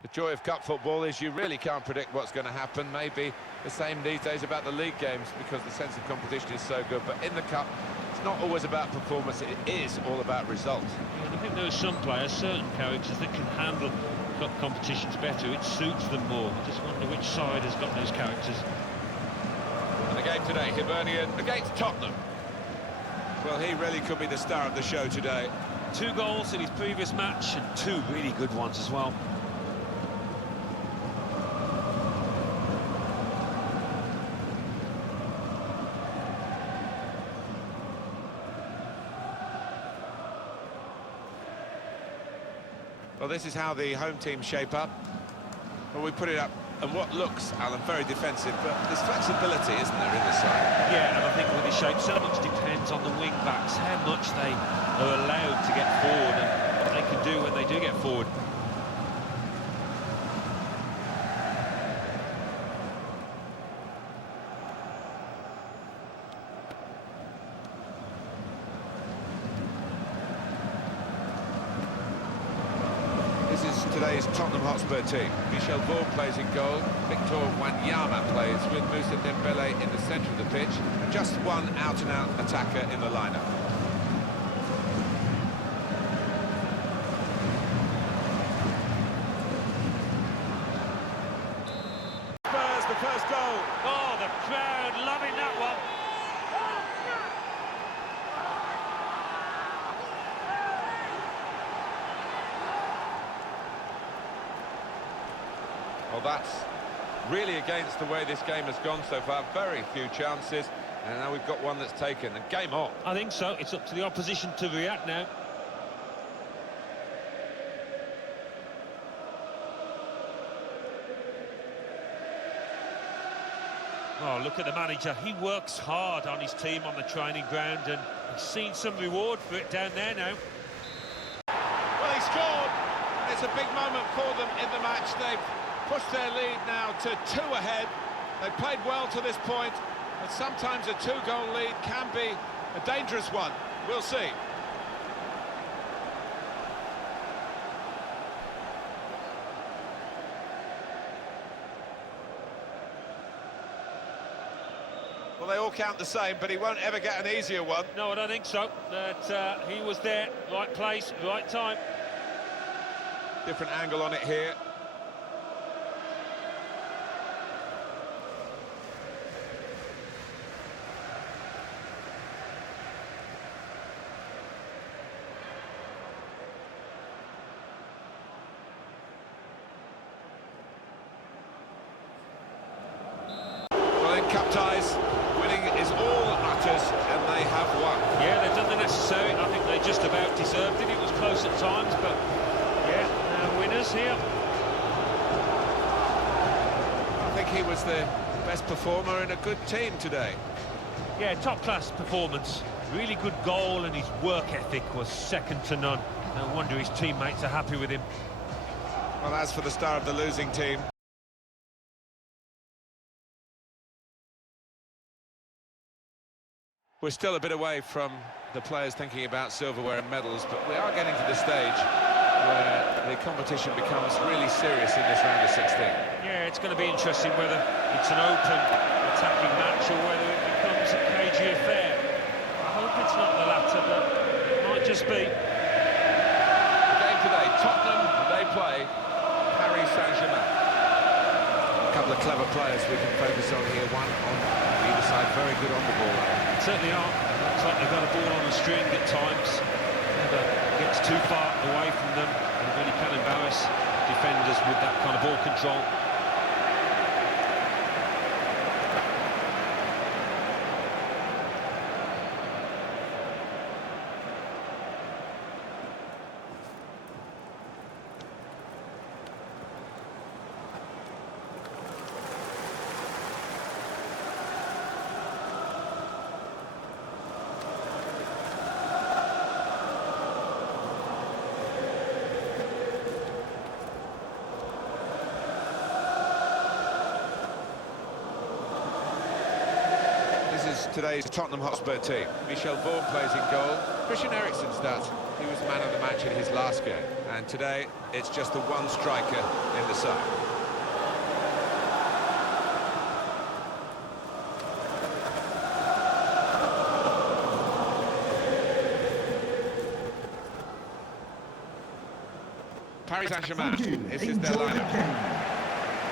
The joy of cup football is you really can't predict what's going to happen. Maybe the same these days about the league games because the sense of competition is so good. But in the cup, it's not always about performance, it is all about results. Yeah, I think there are some players, certain characters, that can handle cup competitions better. It suits them more. I just wonder which side has got those characters. And the game today, Hibernian against Tottenham. Well, he really could be the star of the show today. 2 goals in his previous match and 2 really good ones as well. Well, this is how the home team shape up. Well, we put it up, and what looks, Alan, very defensive, but there's flexibility, isn't there, in the side? Yeah, and I think with the shape, so much depends on the wing-backs, how much they are allowed to get forward and what they can do when they do get forward. Today's Tottenham Hotspur team. Michel Vaughan plays in goal, Victor Wanyama plays with Moussa Dembele in the centre of the pitch, and just one out-and-out attacker in the lineup. Spurs, the first goal. Oh, the crowd loving that one. Well, that's really against the way this game has gone so far. Very few chances, and now we've got one that's taken, and game on. I think so. It's up to the opposition to react now. Oh, look at the manager. He works hard on his team on the training ground, and he's seen some reward for it down there now. Well, he scored, and it's a big moment for them in the match. They've pushed their lead now to 2 ahead. They played well to this point, but sometimes a 2-goal lead can be a dangerous one. We'll see. Well, they all count the same, but he won't ever get an easier one. No, I don't think so. That he was there, right place, right time. Different angle on it here. Cup ties, winning is all that matters, and they have won. Yeah, they've done the necessary. I think they just about deserved it. It was close at times, but yeah, winners here. I think he was the best performer in a good team today. Yeah, top-class performance. Really good goal, and his work ethic was second to none. No wonder his teammates are happy with him. Well, as for the star of the losing team, we're still a bit away from the players thinking about silverware and medals, but we are getting to the stage where the competition becomes really serious in this round of 16. Yeah, it's going to be interesting whether it's an open, attacking match or whether it becomes a cagey affair. I hope it's not the latter, but it might just be. The game today, Tottenham, they play Paris Saint-Germain. A couple of clever players we can focus on here, one on either side, very good on the ball. Certainly are. Looks like they've got a ball on a string at times. Never gets too far away from them and really can embarrass defenders with that kind of ball control. Today's Tottenham Hotspur team. Michel Vaughan plays in goal. Christian Eriksen starts. He was the man of the match in his last game, and today it's just the one striker in the side. Paris Saint-Germain, this is their lineup.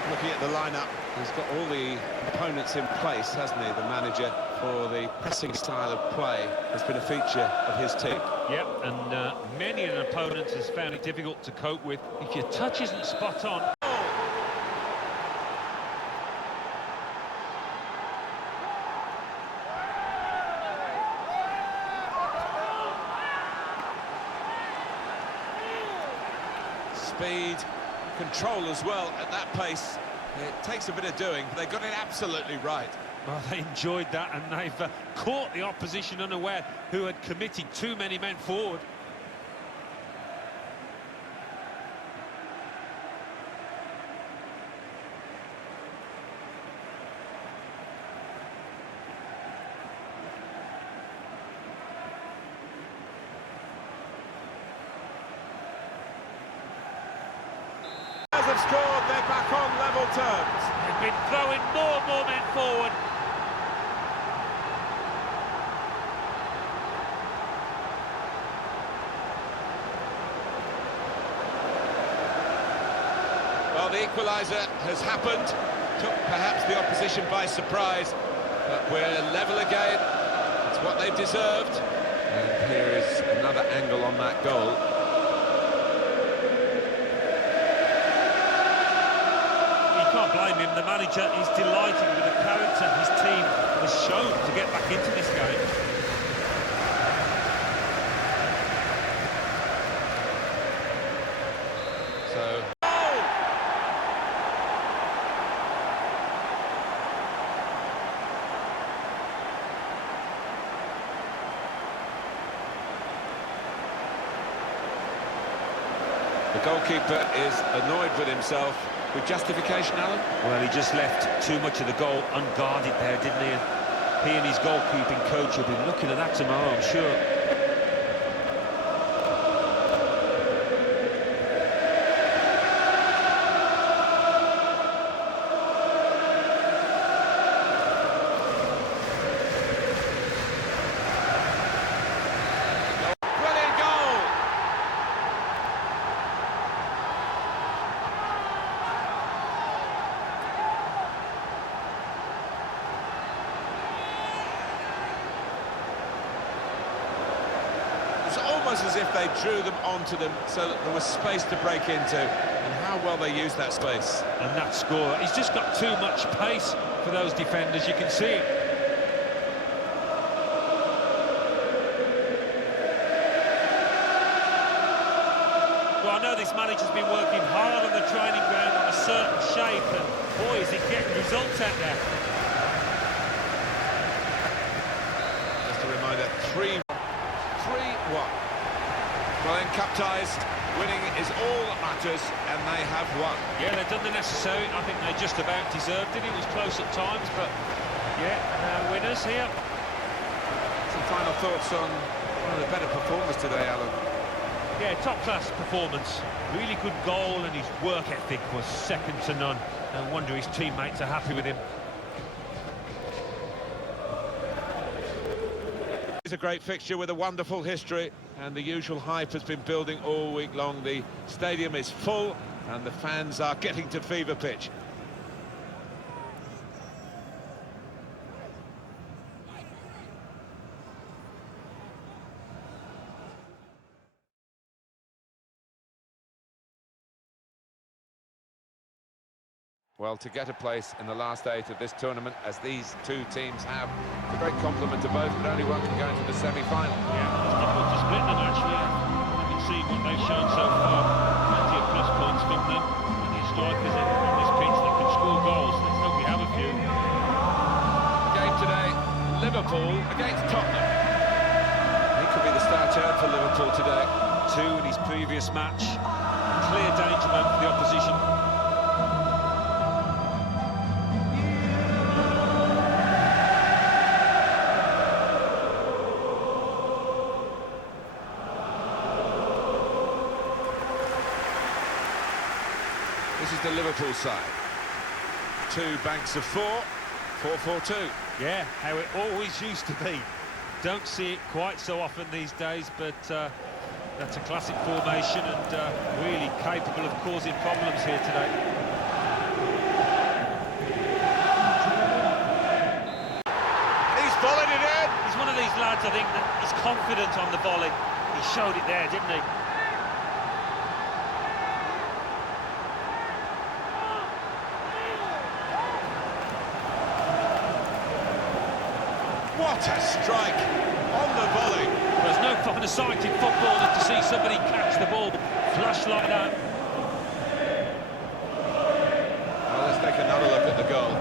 Looking at the lineup, he's got all the opponents in place, hasn't he, the manager, for the pressing style of play. Has been a feature of his team. Yep, and many an opponent has found it difficult to cope with. If your touch isn't spot on... Speed, control as well at that pace. It takes a bit of doing, but they got it absolutely right. Well, they enjoyed that, and they've caught the opposition unaware, who had committed too many men forward. Have scored, they're back on level terms. They've been throwing more and more men forward. Well, the equaliser has happened, took perhaps the opposition by surprise, but we're level again. It's what they've deserved. And here is another angle on that goal. Can't blame him. The manager is delighted with the character his team has shown to get back into this game. So... The goalkeeper is annoyed with himself. With justification, Alan? Well, he just left too much of the goal unguarded there, didn't he? And he and his goalkeeping coach will be looking at that tomorrow, I'm sure. Almost as if they drew them onto them so that there was space to break into, and how well they used that space. And that score, he's just got too much pace for those defenders, you can see it. Well, I know this manager's been working hard on the training ground on a certain shape, and boy, is he getting results out there. Just a reminder, 3-1. Well, in cup ties, winning is all that matters, and they have won. Yeah, they've done the necessary. I think they just about deserved it. It was close at times, but yeah, winners here. Some final thoughts on one of the better performers today, Alan? Yeah, top-class performance. Really good goal, and his work ethic was second to none. No wonder his teammates are happy with him. It's a great fixture with a wonderful history, and the usual hype has been building all week long. The stadium is full and the fans are getting to fever pitch. Well, to get a place in the last 8 of this tournament, as these two teams have, it's a great compliment to both, but only one can go into the semi-final. Yeah, it's difficult to split them, actually. Having seen what they've shown so far, plenty of plus points from them. And the strikers on this pitch that can score goals. Let's hope we have a few. Game today, Liverpool against Tottenham. He could be the star turn for Liverpool today. 2 in his previous match. Clear danger man for the opposition. This is the Liverpool side. Two banks of four, 4-4-2. Yeah, how it always used to be. Don't see it quite so often these days, but that's a classic formation and really capable of causing problems here today. He's volleyed it in. He's one of these lads, I think, that is confident on the volley. He showed it there, didn't he? What a strike on the volley. There's no finer sight in football than to see somebody catch the ball flash like that. Well, let's take another look at the goal.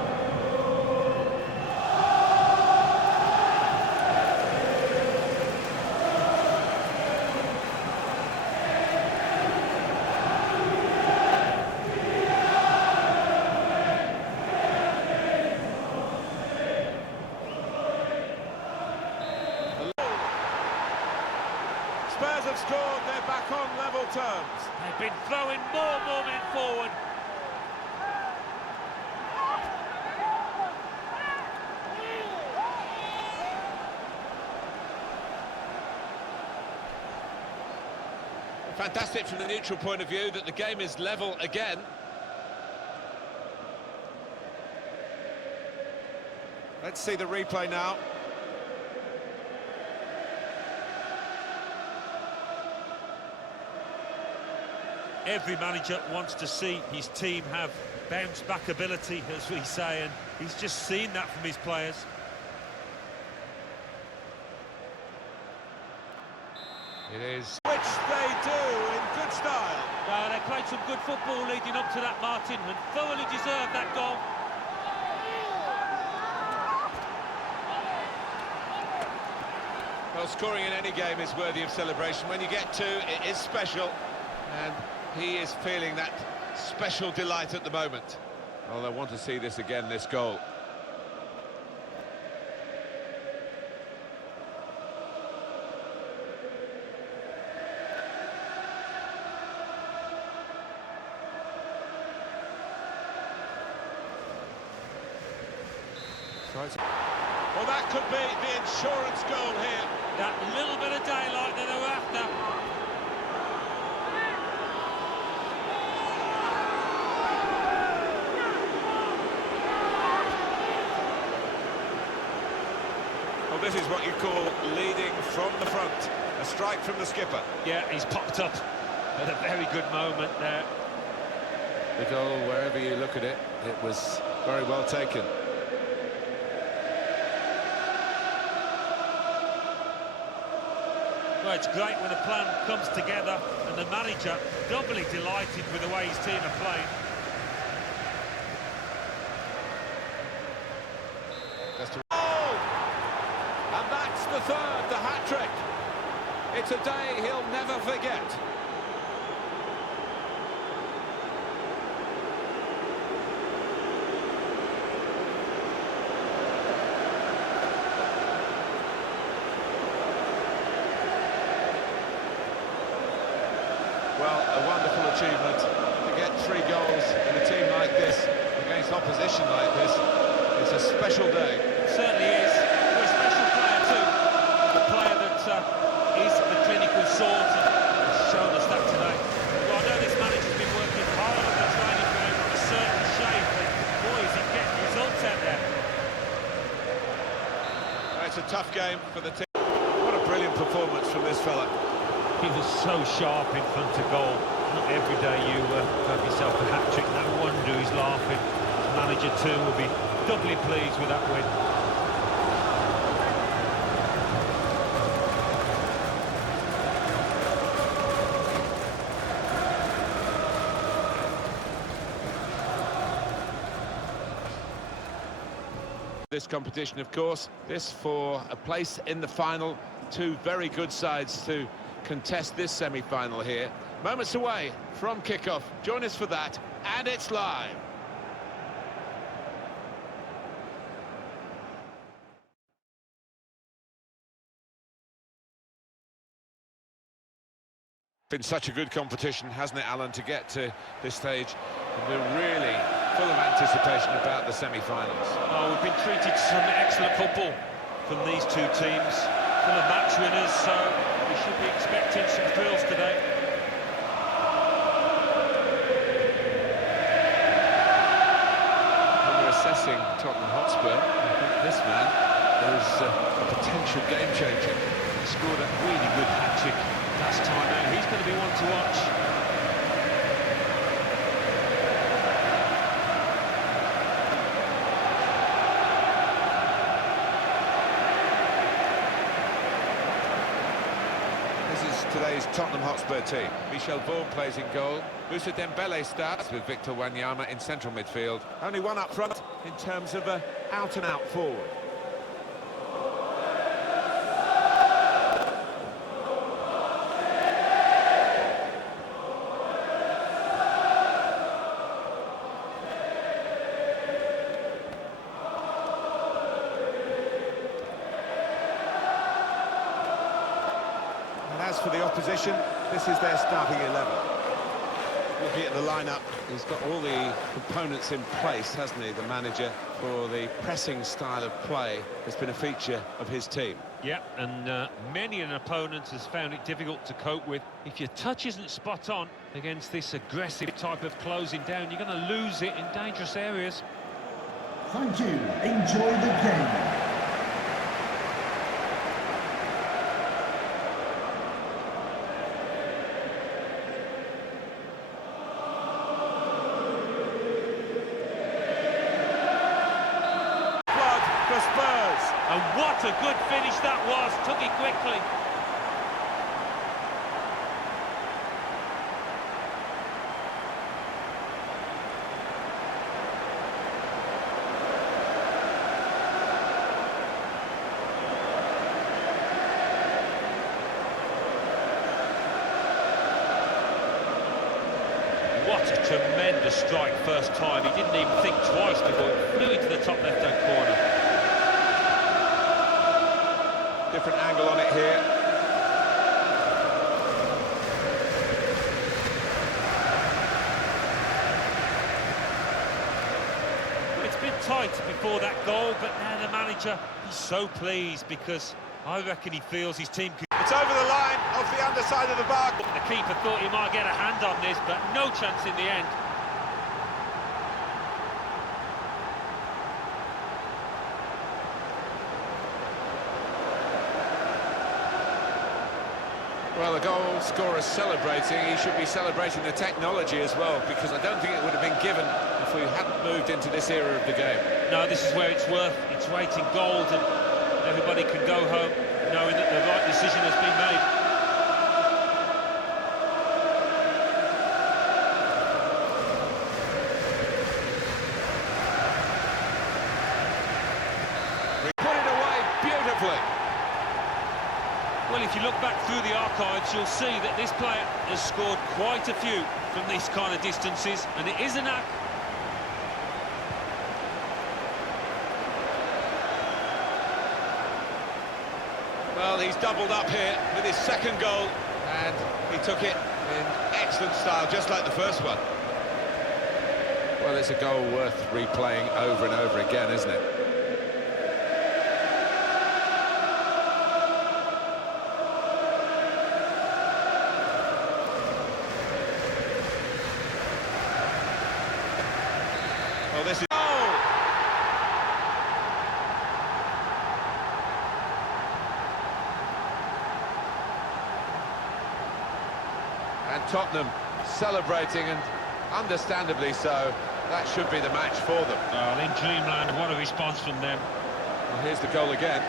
Spurs have scored, they're back on level terms. They've been throwing more men forward. Fantastic from the neutral point of view that the game is level again. Let's see the replay now. Every manager wants to see his team have bounce-back ability, as we say, and he's just seen that from his players. It is. Which they do in good style. They played some good football leading up to that, Martin, and thoroughly deserved that goal. Well, scoring in any game is worthy of celebration. When you get two, it is special, and he is feeling that special delight at the moment. Well, I want to see this again, this goal. Well, that could be the insurance goal here. That little bit of daylight that they were after. Well, this is what you call leading from the front. A strike from the skipper. Yeah, he's popped up at a very good moment there. The goal, wherever you look at it, it was very well taken. Well, it's great when a plan comes together and the manager doubly delighted with the way his team are playing. And that's the third, the hat-trick. It's a day he'll never forget. Well, a wonderful achievement to get 3 goals in a team like this, against opposition like this. It's a special day. It certainly is. For a special player too. A player that is the clinical sort and has shown us that today. Well, I know this manager's been working hard on the training ground in a certain shape, and boy, is he getting results out there. It's a tough game for the team. What a brilliant performance from this fella. He was so sharp in front of goal. Not every day you have yourself a hat-trick. No wonder he's laughing. His manager too will be doubly pleased with that win. This competition, of course, this for a place in the final. Two very good sides to contest this semi-final here. Moments away from kickoff. Join us for that, and it's live. Been such a good competition, hasn't it, Alan, to get to this stage. And we're really full of anticipation about the semi-finals. Oh, we've been treated to some excellent football from these two teams, full of match winners, so we should be expecting some thrills today. When we're assessing Tottenham Hotspur, I think this man is a potential game changer. He scored a really good hat-trick last time out. He's going to be one to watch. Today's Tottenham Hotspur team. Michel Vaughan plays in goal. Moussa Dembele starts with Victor Wanyama in central midfield. Only one up front in terms of an out-and-out forward. As for the opposition, this is their starting 11. Looking at the lineup, he's got all the components in place, hasn't he, the manager, for the pressing style of play that's been a feature of his team. Yeah, and many an opponent has found it difficult to cope with. If your touch isn't spot on against this aggressive type of closing down, you're going to lose it in dangerous areas. Thank you. Enjoy the game. Spurs. And what a good finish that was, took it quickly. What a tremendous strike first time. He didn't even think twice before it flew into the top left-hand corner. Different angle on it here. It's been tight before that goal, but now the manager, he's so pleased because I reckon he feels his team could... It's over the line, off the underside of the bar. The keeper thought he might get a hand on this, but no chance in the end. Well, the goal scorer's celebrating. He should be celebrating the technology as well, because I don't think it would have been given if we hadn't moved into this era of the game. No, this is where it's worth its weight in gold, and everybody can go home knowing that the right decision has been made. We put it away beautifully. Well, if you look back through the archives, you'll see that this player has scored quite a few from these kind of distances, and it is a knack. Well, he's doubled up here with his second goal, and he took it in excellent style, just like the first one. Well, it's a goal worth replaying over and over again, isn't it? Well, this is... And Tottenham celebrating, and understandably so. That should be the match for them. Well, in dreamland, what a response from them. Well, here's the goal again.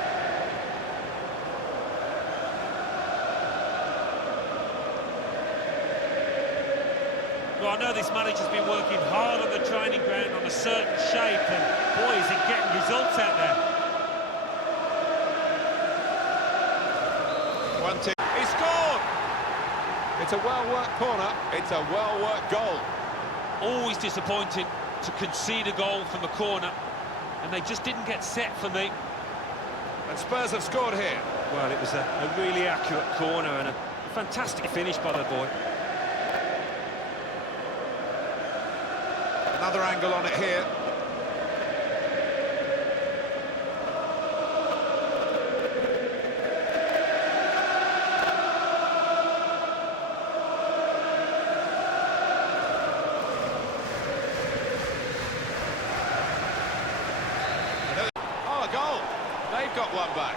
Well, I know this manager's been working hard on the training ground on a certain shape, and boy, is he getting results out there. One team. He scored! It's a well-worked corner. It's a well-worked goal. Always disappointing to concede a goal from a corner, and they just didn't get set for me. And Spurs have scored here. Well, it was a really accurate corner and a Fantastic finish by the boy. Another angle on it here. Oh, a goal. They've got one back.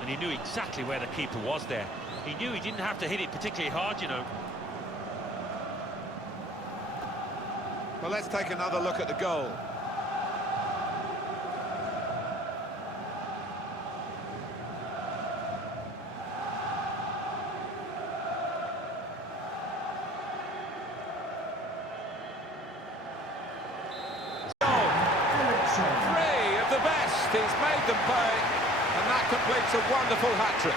And he knew exactly where the keeper was there. He knew he didn't have to hit it particularly hard, you know. Well, let's take another look at the goal. Three of the best. He's made them pay, and that completes a wonderful hat-trick.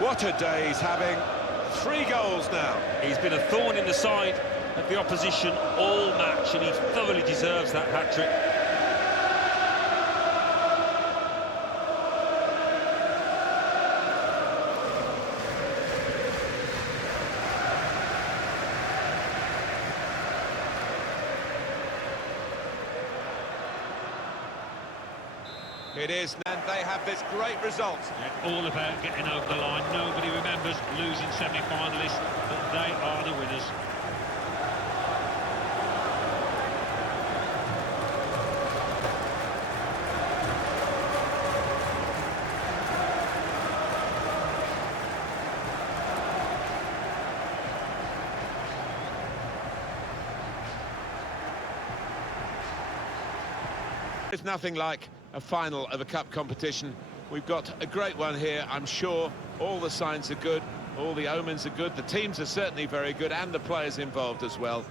What a day he's having. 3 goals now. He's been a thorn in the side of the opposition all match, and he thoroughly deserves that hat-trick. It is, and they have this great result. Yeah, all about getting over the line. Nobody remembers losing semi-finalists, but they are the winners. It's nothing like a final of a cup competition. We've got a great one here. I'm sure all the signs are good, all the omens are good, the teams are certainly very good, and the players involved as well.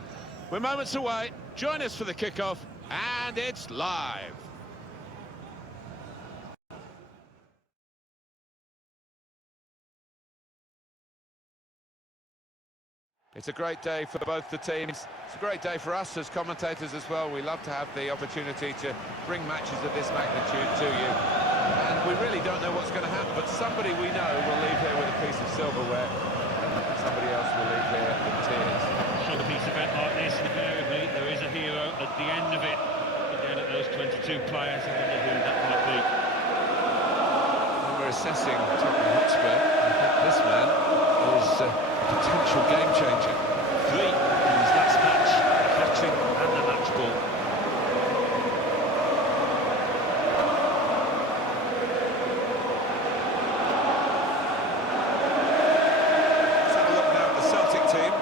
We're moments away. Join us for the kickoff, and it's live. It's a great day for both the teams. It's a great day for us as commentators as well. We love to have the opportunity to bring matches of this magnitude to you. And we really don't know what's going to happen, but somebody we know will leave here with a piece of silverware, and somebody else will leave here in tears. Showpiece event like this, invariably there is a hero at the end of it. Again, at those 22 players, I wonder who that might be. When we're assessing Tottenham Hotspur, I think this man is potential game changer. 3 in his last match, a hat-trick and the match ball. Let's have a look now at the Celtic team.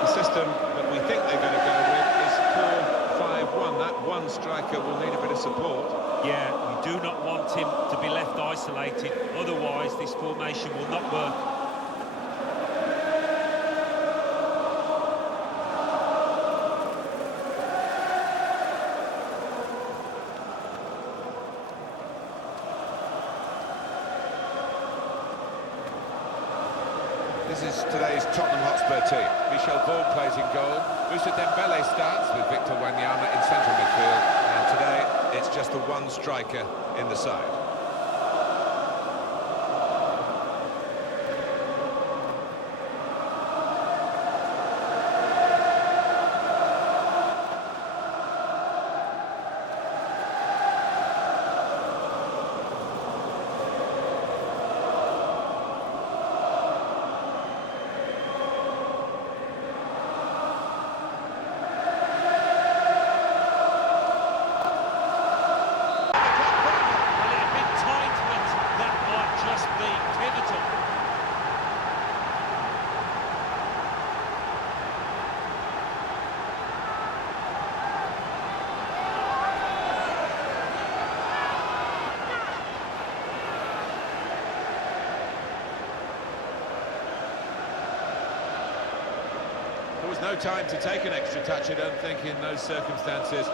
The system that we think they're going to go with is 4-5-1. That one striker will need a bit of support. Yeah, you do not want him to be left isolated, otherwise this formation will not work. This is today's Tottenham Hotspur team. Michel Vorm plays in goal. Moussa Dembele starts with Victor Wanyama in central midfield. And today, it's just the one striker in the side. no time to take an extra touch, I don't think, in those circumstances.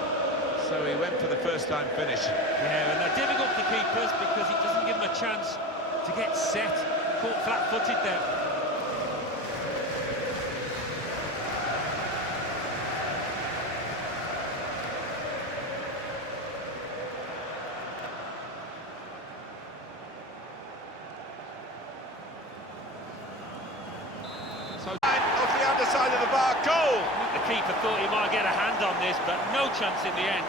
So he went for the first-time finish. Yeah, and they're difficult for keepers because it doesn't give them a chance to get set. Caught flat-footed there. So off the underside of the bar, goal! The keeper thought he might get a hand on this, but no chance in the end.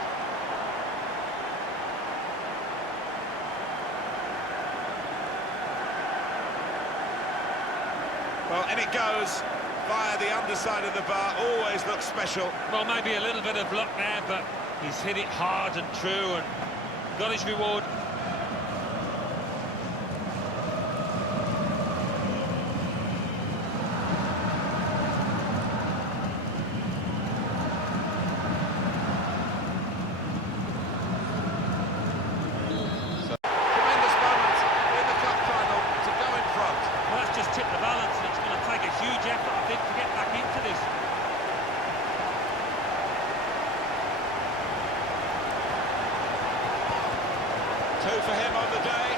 Well, in it goes, via the underside of the bar, always looks special. Well, maybe a little bit of luck there, but he's hit it hard and true and got his reward. Tremendous moment in the cup final to go in front. Well, that's just tipped the balance, and it's going to take a huge effort, I think, to get back into this. Two for him on the day,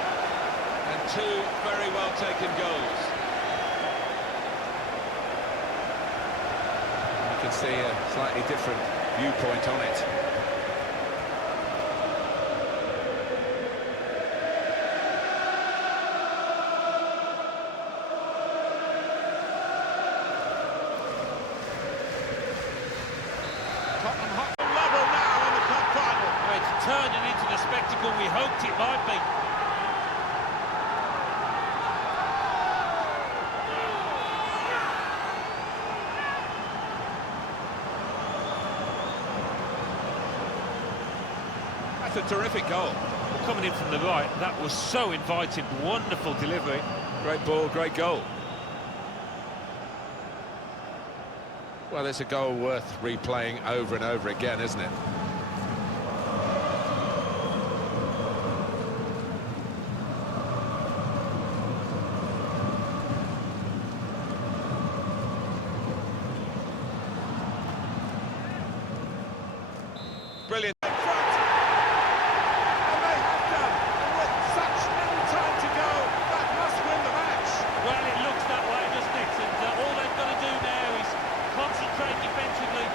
and two very well-taken goals. You can see a slightly different viewpoint on it. Tottenham Hotspur level now in the cup final. It's turning into the spectacle we hoped it might be. That's a terrific goal. Well, coming in from the right, that was so inviting. Wonderful delivery. Great ball, great goal. Well, it's a goal worth replaying over and over again, isn't it? Brilliant. In front. And they have done. And with such little time to go, that must win the match. Well, it looks that way, doesn't it? And all they've got to do now is concentrate defensively.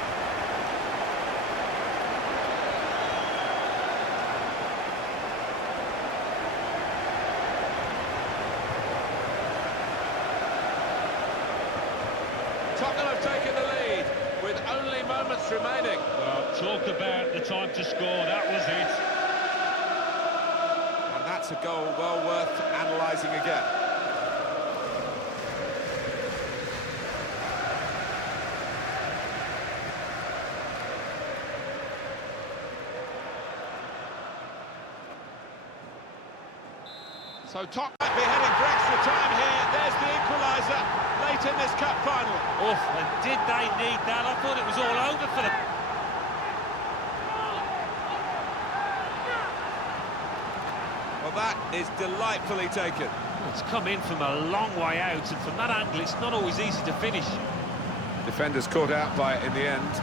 Tottenham have taken the lead with only moments remaining. Well, talk about the time to score, that was it. And that's a goal well worth analysing again. So Tottenham might be heading for extra time here. There's the equaliser late in this cup final. Oh, and did they need that? I thought it was all over for them. Well, that is delightfully taken. It's come in from a long way out, and from that angle, it's not always easy to finish. Defenders caught out by it in the end.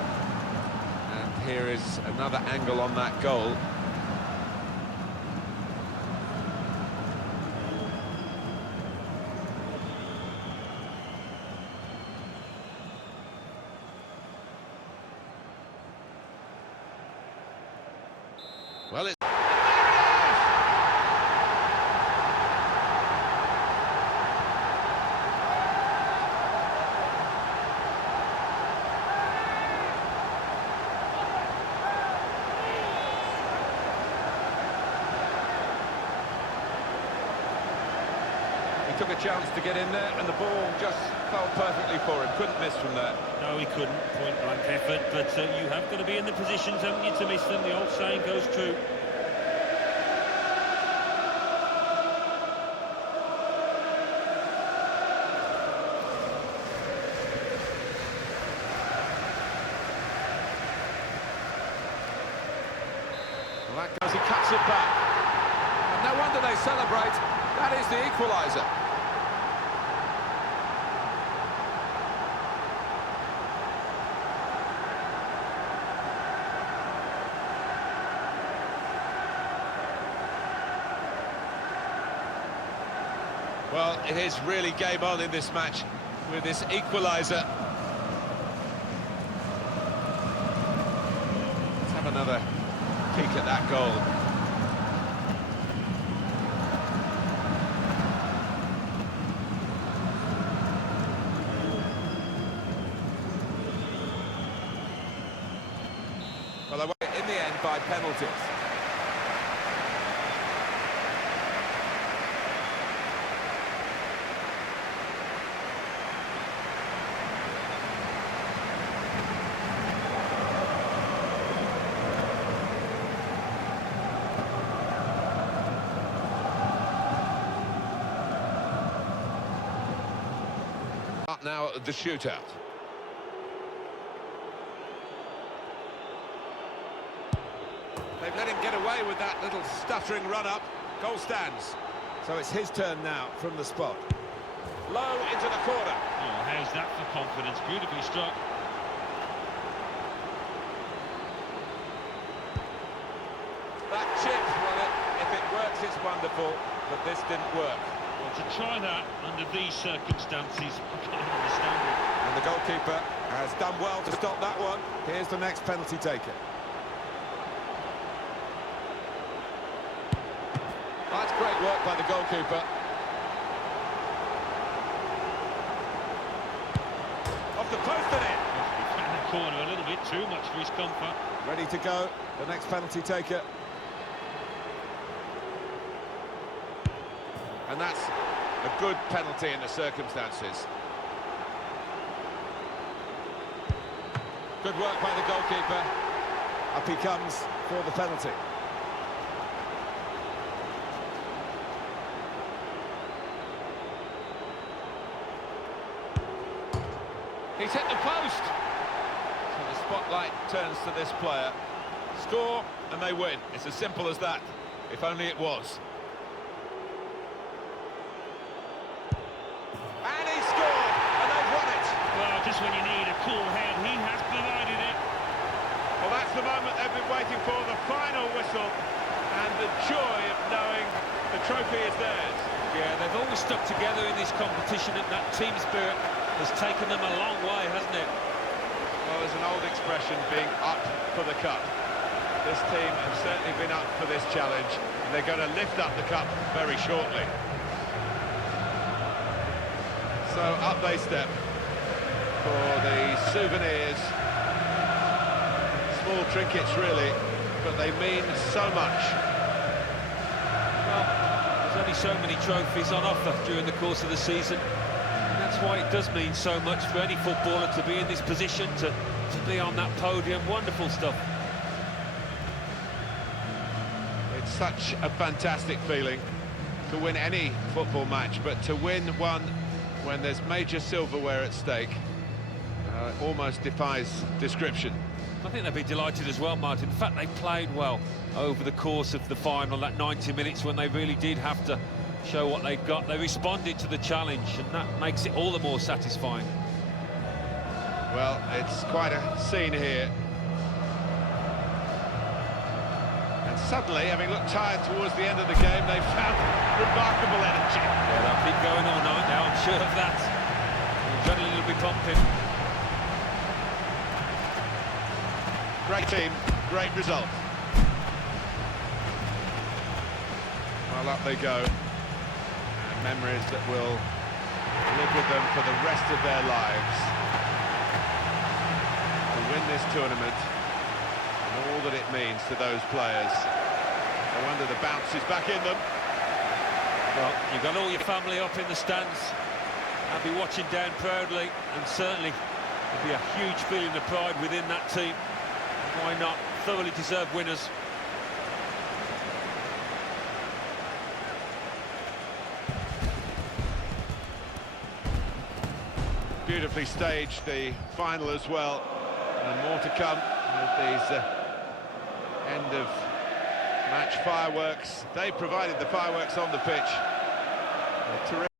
And here is another angle on that goal. Well, it's... He took a chance to get in there, and the ball just fell perfectly for him. Couldn't miss from there. No, he couldn't. Point blank effort, but you have got to be in the positions, haven't you, to miss them? The old saying goes true. Well, that goes, he cuts it back. And no wonder they celebrate. That is the equaliser. Well, it is really game on in this match with this equaliser. Let's have another peek at that goal. Well, they won in the end by penalties. Up now at the shootout. They've let him get away with that little stuttering run-up. Goal stands. So it's his turn now from the spot. Low into the corner. Oh, how's that for confidence? Beautifully struck. That chip, well, if it works, it's wonderful, but this didn't work. Well, to try that under these circumstances, I can't understand it. And the goalkeeper has done well to stop that one. Here's the next penalty taker. That's great work by the goalkeeper. Off the post and in. He found the corner a little bit too much for his comfort. Ready to go, the next penalty taker. And that's a good penalty in the circumstances. Good work by the goalkeeper. Up he comes for the penalty. He's hit the post. So the spotlight turns to this player. Score and they win. It's as simple as that. If only it was. And he scored, and they've won it. Well, just when you need a cool head, he has provided it. Well, that's the moment they've been waiting for, the final whistle, and the joy of knowing the trophy is theirs. Yeah, they've always stuck together in this competition, and that team spirit has taken them a long way, hasn't it? Well, there's an old expression, being up for the cup. This team have certainly been up for this challenge, and they're going to lift up the cup very shortly. So up they step for the souvenirs. Small trinkets, really, but they mean so much. Well, there's only so many trophies on offer during the course of the season. And that's why it does mean so much for any footballer to be in this position, to be on that podium. Wonderful stuff. It's such a fantastic feeling to win any football match, but to win one when there's major silverware at stake almost defies description. I think they'd be delighted as well, Martin. In fact, they played well over the course of the final, that 90 minutes when they really did have to show what they've got. They responded to the challenge, and that makes it all the more satisfying. Well, it's quite a scene here. And suddenly, having looked tired towards the end of the game, they found remarkable energy. Yeah, they'll keep going all night now, I'm sure of that. The adrenaline will be pumping. Great team, great result. Well, up they go. And memories that will live with them for the rest of their lives. To win this tournament, and all that it means to those players. No wonder the bounce is back in them. Well, you've got all your family up in the stands. I'll be watching down proudly, and certainly there'll be a huge feeling of pride within that team. Why not? Thoroughly deserved winners. Beautifully staged, the final as well, and more to come with these end of match fireworks. They provided the fireworks on the pitch. Terrific.